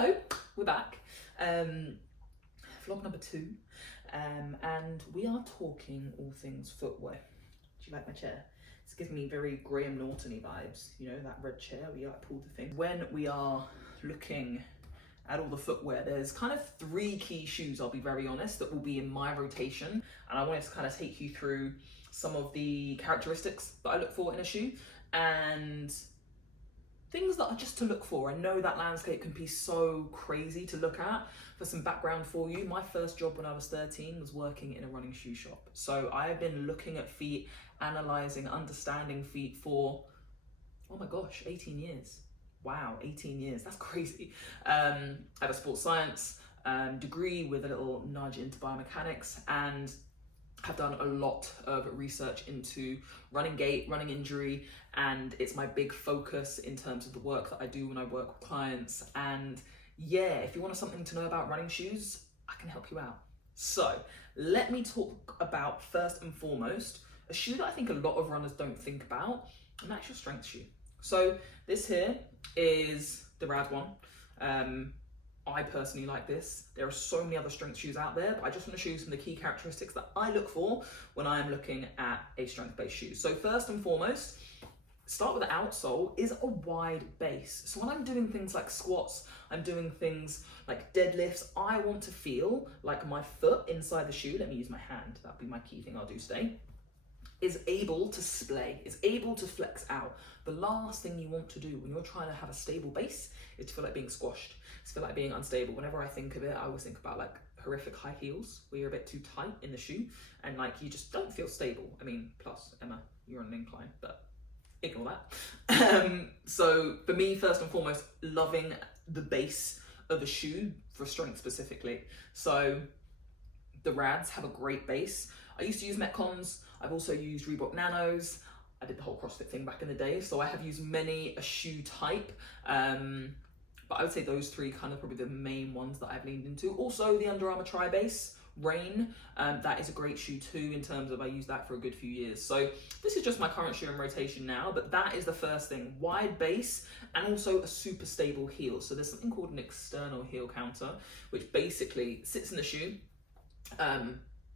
Hello, we're back. Vlog number 2, and we are talking all things footwear. Do you like my chair? This gives me very Graham Norton-y vibes, you know, that red chair where you like pull the thing. When we are looking at all the footwear, there's kind of 3 key shoes, I'll be very honest, that will be in my rotation, and I wanted to kind of take you through some of the characteristics that I look for in a shoe and things that are just to look for. I know that landscape can be so crazy to look at. For some background for you, my first job when I was 13 was working in a running shoe shop. So I have been looking at feet, analysing, understanding feet for, oh my gosh, 18 years. Wow, 18 years, that's crazy. I have a sports science degree with a little nudge into biomechanics, and have done a lot of research into running gait, running injury, and it's my big focus in terms of the work that I do when I work with clients. And yeah, if you want something to know about running shoes, I can help you out. So let me talk about, first and foremost, a shoe that I think a lot of runners don't think about, and that's your strength shoe. So this here is the Rad one. I personally like this. There are so many other strength shoes out there, but I just want to show you some of the key characteristics that I look for when I am looking at a strength-based shoe. So first and foremost, start with the outsole, is a wide base. So when I'm doing things like squats, I'm doing things like deadlifts, I want to feel like my foot inside the shoe, let me use my hand, that'll be my key thing I'll do today, is able to splay, is able to flex out. The last thing you want to do when you're trying to have a stable base is to feel like being squashed, to feel like being unstable. Whenever I think of it, I always think about like horrific high heels where you're a bit too tight in the shoe and like you just don't feel stable. I mean, plus Emma, you're on an incline, but ignore that. So for me, first and foremost, loving the base of a shoe for strength specifically. So the Rads have a great base. I used to use Metcons. I've also used Reebok Nanos. I did the whole CrossFit thing back in the day, so I have used many a shoe type. But I would say those 3 kind of probably the main ones that I've leaned into. Also the Under Armour Tri-Base Rain, that is a great shoe too in terms of I used that for a good few years. So this is just my current shoe in rotation now, but that is the first thing. Wide base and also a super stable heel. So there's something called an external heel counter, which basically sits in the shoe.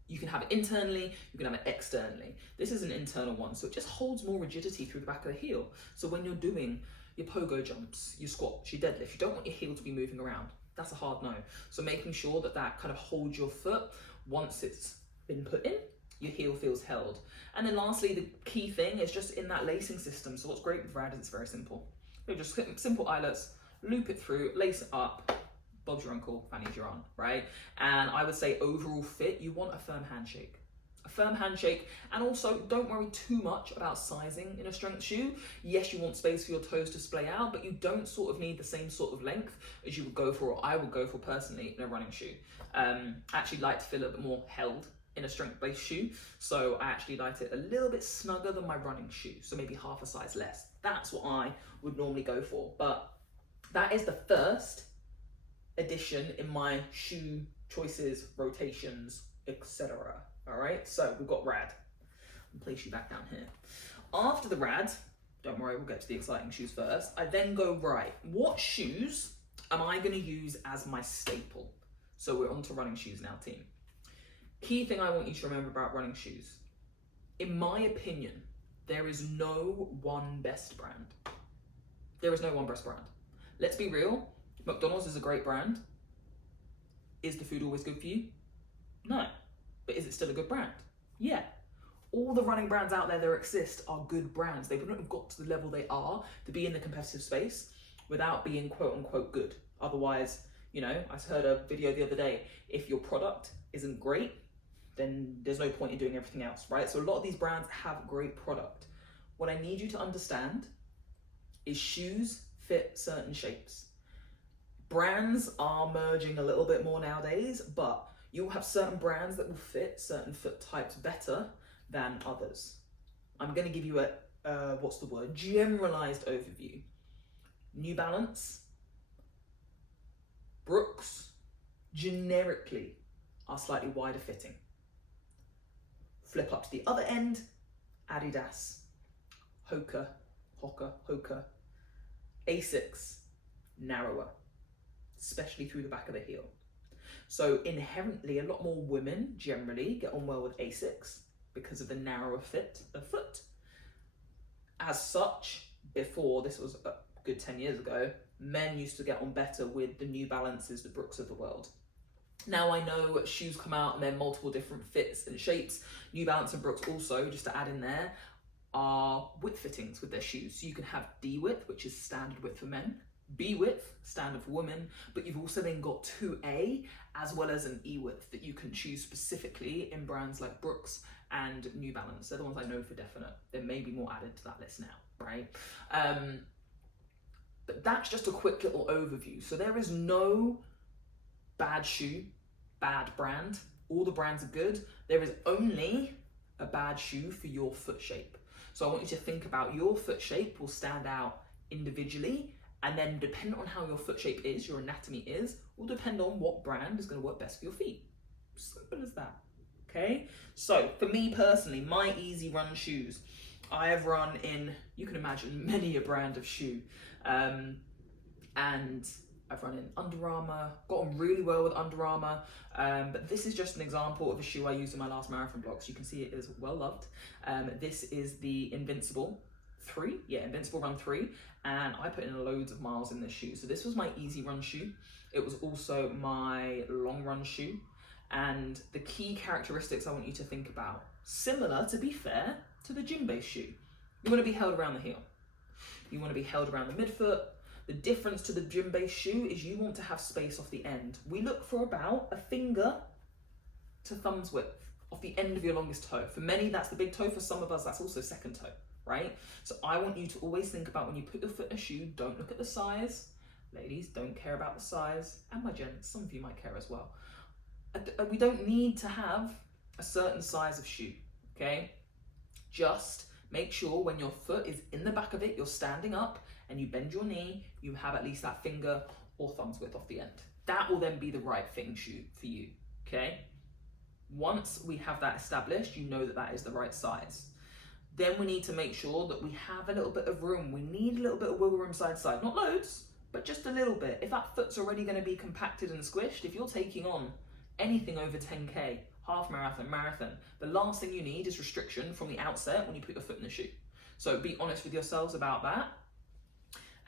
You can have it internally, you can have it externally. This is an internal one, so it just holds more rigidity through the back of the heel. So when you're doing your pogo jumps, your squats, your deadlift, you don't want your heel to be moving around. That's a hard no. So making sure that that kind of holds your foot once it's been put in, your heel feels held. And then lastly, the key thing is just in that lacing system. So what's great with Rad is it's very simple. You just simple eyelets, loop it through, lace it up, Bob's your uncle, Fanny's your aunt, right? And I would say overall fit, you want a firm handshake. A firm handshake, and also don't worry too much about sizing in a strength shoe. Yes, you want space for your toes to splay out, but you don't sort of need the same sort of length as you would go for, or I would go for personally, in a running shoe. I actually like to feel a little bit more held in a strength-based shoe, so I actually like it a little bit snugger than my running shoe, so maybe half a size less. That's what I would normally go for, but that is the first addition in my shoe choices, rotations, etc. All right, so we've got Rad. I'll place you back down here. After the Rad, don't worry, we'll get to the exciting shoes first. I then go, right, what shoes am I going to use as my staple? So we're on to running shoes now, team. Key thing I want you to remember about running shoes. In my opinion, there is no one best brand. There is no one best brand. Let's be real. McDonald's is a great brand. Is the food always good for you? No. But is it still a good brand? Yeah. All the running brands out there that exist are good brands. They wouldn't have got to the level they are to be in the competitive space without being quote unquote good. Otherwise, you know, I heard a video the other day, if your product isn't great, then there's no point in doing everything else, right? So a lot of these brands have great product. What I need you to understand is shoes fit certain shapes. Brands are merging a little bit more nowadays, but you'll have certain brands that will fit certain foot types better than others. I'm going to give you a, generalized overview. New Balance, Brooks, generically are slightly wider fitting. Flip up to the other end, Adidas, Hoka, Asics, narrower. especially through the back of the heel. So inherently, a lot more women generally get on well with Asics because of the narrower fit of foot. As such, before, this was a good 10 years ago, men used to get on better with the New Balances, the Brooks of the world. Now I know shoes come out and they're multiple different fits and shapes. New Balance and Brooks also, just to add in there, are width fittings with their shoes. So you can have D width, which is standard width for men, B width, standard for women, but you've also then got 2A as well as an E width that you can choose specifically in brands like Brooks and New Balance. They're the ones I know for definite. There may be more added to that list now, right? But that's just a quick little overview. So there is no bad shoe, bad brand. All the brands are good. There is only a bad shoe for your foot shape. So I want you to think about your foot shape will stand out individually, and then depending on how your foot shape is, your anatomy is, will depend on what brand is going to work best for your feet. Simple as that. Okay? So for me personally, my easy run shoes, I have run in, you can imagine, many a brand of shoe. And I've run in Under Armour, got on really well with Under Armour, but this is just an example of a shoe I used in my last marathon blog, so you can see it is well loved. This is the Invincible 3, Invincible Run 3, and I put in loads of miles in this shoe. So this was my easy run shoe. It was also my long run shoe, and the key characteristics I want you to think about, similar, to be fair, to the gym-based shoe. You want to be held around the heel. You want to be held around the midfoot. The difference to the gym-based shoe is you want to have space off the end. We look for about a finger to thumb's width off the end of your longest toe. For many, that's the big toe. For some of us, that's also second toe, right? So I want you to always think about when you put your foot in a shoe, don't look at the size. Ladies, don't care about the size. And my gents, some of you might care as well. We don't need to have a certain size of shoe, okay? Just make sure when your foot is in the back of it, you're standing up and you bend your knee, you have at least that finger or thumb's width off the end. That will then be the right fitting shoe for you, okay? Once we have that established, you know that that is the right size. Then we need to make sure that we have a little bit of room. We need a little bit of wiggle room side to side, not loads, but just a little bit. If that foot's already going to be compacted and squished, if you're taking on anything over 10K, half marathon, the last thing you need is restriction from the outset when you put your foot in the shoe. So be honest with yourselves about that.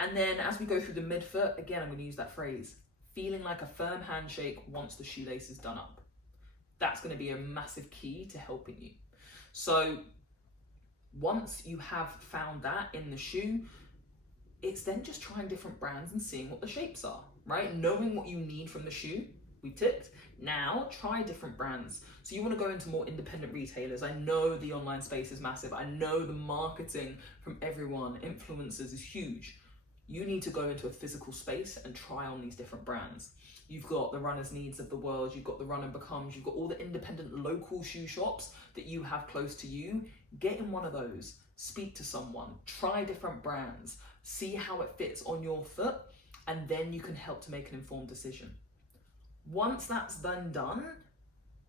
And then as we go through the midfoot, again, I'm going to use that phrase, feeling like a firm handshake once the shoelace is done up. That's going to be a massive key to helping you. So once you have found that in the shoe, it's then just trying different brands and seeing what the shapes are, right? Knowing what you need from the shoe, we ticked. Now try different brands. So you want to go into more independent retailers. I know the online space is massive. I know the marketing from everyone, influencers, is huge. You need to go into a physical space and try on these different brands. You've got the Runner's Needs of the world, you've got the Run and Becomes, you've got all the independent local shoe shops that you have close to you. Get in one of those, speak to someone, try different brands, see how it fits on your foot, and then you can help to make an informed decision. Once that's then done,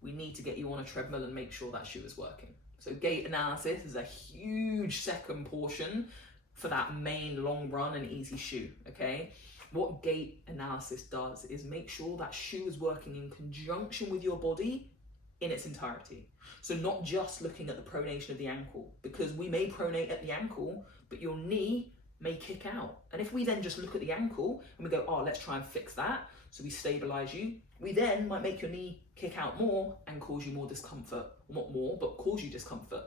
we need to get you on a treadmill and make sure that shoe is working. So gait analysis is a huge second portion for that main long run and easy shoe, okay? What gait analysis does is make sure that shoe is working in conjunction with your body in its entirety. So not just looking at the pronation of the ankle, because we may pronate at the ankle, but your knee may kick out. And if we then just look at the ankle and we go, oh, let's try and fix that, so we stabilize you, we then might make your knee kick out more and cause you more discomfort, not more, but cause you discomfort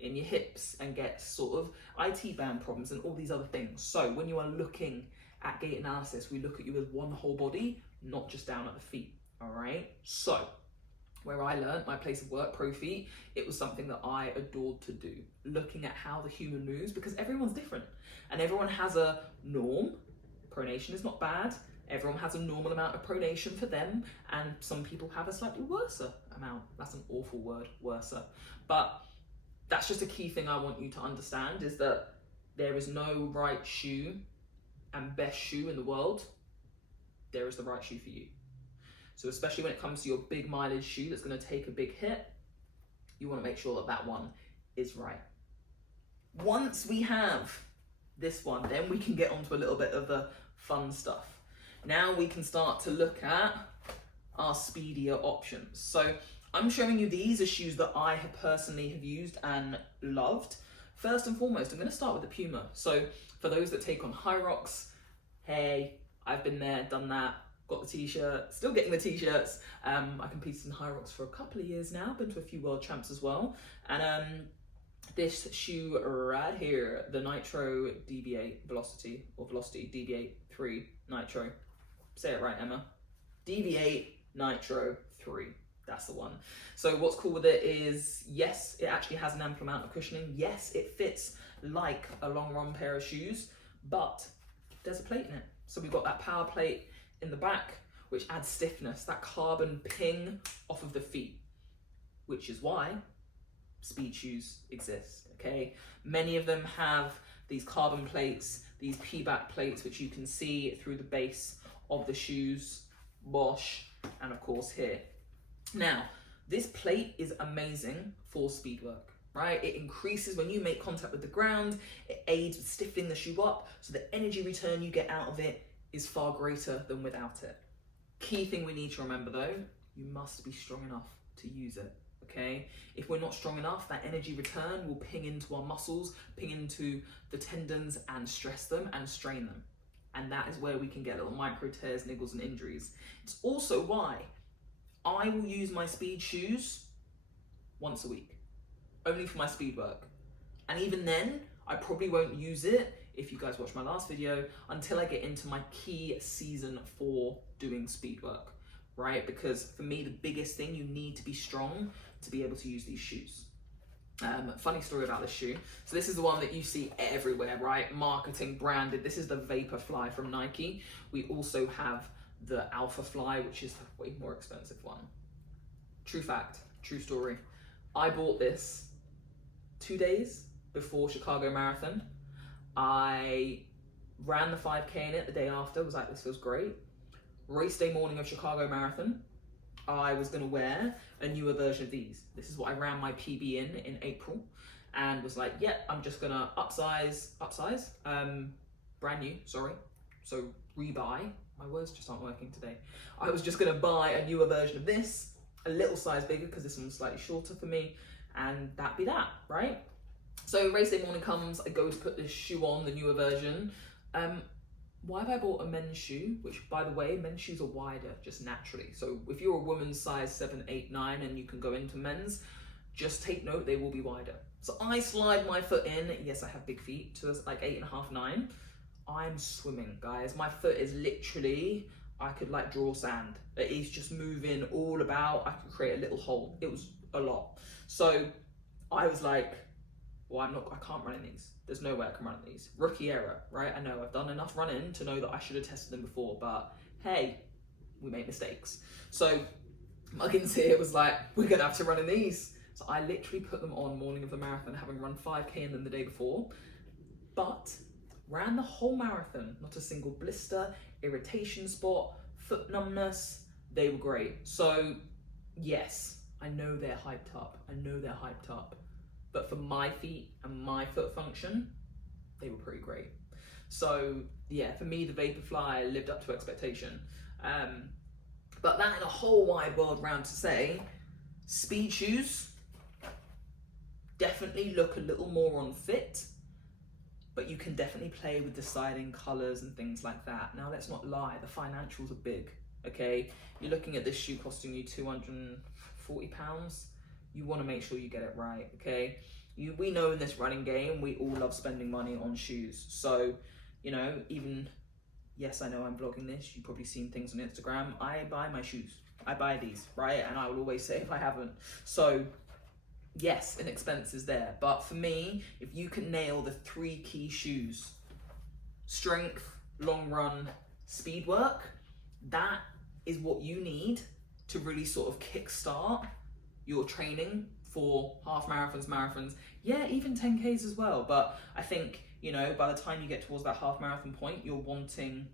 in your hips and get sort of IT band problems and all these other things. So when you are looking at gait analysis, we look at you as one whole body, not just down at the feet, all right? So where I learned, my place of work, Pro Feet, it was something that I adored to do, looking at how the human moves, because everyone's different and everyone has a norm. Pronation is not bad. Everyone has a normal amount of pronation for them, and some people have a slightly worse amount. That's an awful word, worse. But that's just a key thing I want you to understand, is that there is no right shoe and best shoe in the world. There is the right shoe for you. So especially when it comes to your big mileage shoe that's going to take a big hit, you want to make sure that that one is right. Once we have this one, then we can get onto a little bit of the fun stuff. Now we can start to look at our speedier options. So I'm showing you these as shoes that I have personally have used and loved. First and foremost, I'm going to start with the Puma. So for those that take on high rocks, hey, I've been there, done that, got the t-shirt, still getting the t-shirts. I competed in high rocks for a couple of years now, been to a few world champs as well. And this shoe right here, the Nitro DB8 Velocity, or Velocity DB8 3 Nitro. Say it right, Emma. DB8 Nitro 3. That's the one. So what's cool with it is, yes, it actually has an ample amount of cushioning. Yes, it fits like a long run pair of shoes, but there's a plate in it. So we've got that power plate in the back, which adds stiffness, that carbon ping off of the feet, which is why speed shoes exist, okay? Many of them have these carbon plates, these P-back plates, which you can see through the base of the shoes, wash, and of course here. Now, this plate is amazing for speed work, right? It increases when you make contact with the ground, it aids with stiffening the shoe up, so the energy return you get out of it is far greater than without it. Key thing we need to remember though, you must be strong enough to use it, okay? If we're not strong enough, that energy return will ping into our muscles, ping into the tendons and stress them and strain them. And that is where we can get little micro tears, niggles and injuries. It's also why I will use my speed shoes once a week, only for my speed work. And even then, I probably won't use it, if you guys watch my last video, until I get into my key season for doing speed work, right? Because for me, the biggest thing, you need to be strong to be able to use these shoes. Funny story about this shoe. So this is the one that you see everywhere, right? Marketing, branded. This is the Vaporfly from Nike. We also have the Alpha Fly, which is the way more expensive one. True fact, true story. I bought this 2 days before Chicago Marathon. I ran the 5K in it the day after, was like, this feels great. Race day morning of Chicago Marathon, I was gonna wear a newer version of these. This is what I ran my PB in April, and was like, yeah, I'm just gonna upsize, brand new, sorry. So rebuy, my words just aren't working today. I was just gonna buy a newer version of this, a little size bigger, because this one's slightly shorter for me, and that'd be that, right? So race day morning comes, I go to put this shoe on, the newer version. Why have I bought a men's shoe? Which, by the way, men's shoes are wider, just naturally. So if you're a woman's size 7, 8, 9, and you can go into men's, just take note, they will be wider. So I slide my foot in. Yes, I have big feet, so it's like 8.5, 9. I'm swimming, guys. My foot is literally, I could like draw sand. It is just moving all about. I could create a little hole. It was a lot. So I was like, well, I can't run in these. There's no way I can run in these. Rookie error, right? I know I've done enough running to know that I should have tested them before, but hey, we made mistakes. So Muggins here was like, we're gonna have to run in these. So I literally put them on morning of the marathon, having run 5K in them the day before, but ran the whole marathon, not a single blister, irritation spot, foot numbness. They were great. So yes, I know they're hyped up. But for my feet and my foot function, they were pretty great. So yeah, for me, the Vaporfly lived up to expectation. But that in a whole wide world round to say, speed shoes definitely look a little more on fit, but you can definitely play with deciding colors and things like that. Now let's not lie, the financials are big, okay? You're looking at this shoe costing you £240. You want to make sure you get it right, okay? We know in this running game, we all love spending money on shoes. So, you know, even, yes, I know I'm vlogging this, you've probably seen things on Instagram. I buy my shoes. I buy these, right? And I will always say if I haven't. So, yes, an expense is there. But for me, if you can nail the 3 key shoes, strength, long run, speed work, that is what you need to really sort of kickstart your training for half marathons, yeah, even 10Ks as well. But I think, you know, by the time you get towards that half marathon point, you're wanting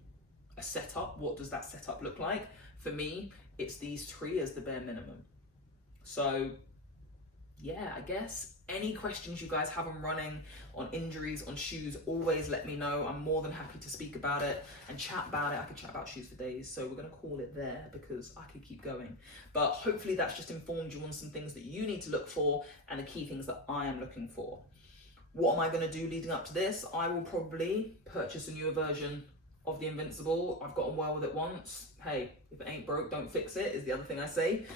a setup. What does that setup look like? For me, it's these 3 as the bare minimum. So yeah, I guess any questions you guys have on running, on injuries, on shoes, always let me know. I'm more than happy to speak about it and chat about it. I could chat about shoes for days, so we're going to call it there because I could keep going. But hopefully that's just informed you on some things that you need to look for and the key things that I am looking for. What am I going to do leading up to this? I will probably purchase a newer version of the Invincible. I've gotten well with it once. Hey, if it ain't broke, don't fix it, is the other thing I say.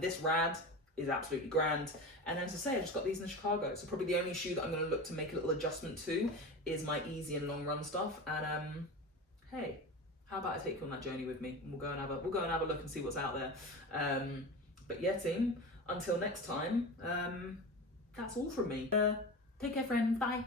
This Rad is absolutely grand. And as I say, I just got these in Chicago. So probably the only shoe that I'm going to look to make a little adjustment to is my easy and long run stuff. And hey, how about I take you on that journey with me? And we'll go and have a look and see what's out there. But yeah, team, until next time, that's all from me. Take care, friends. Bye.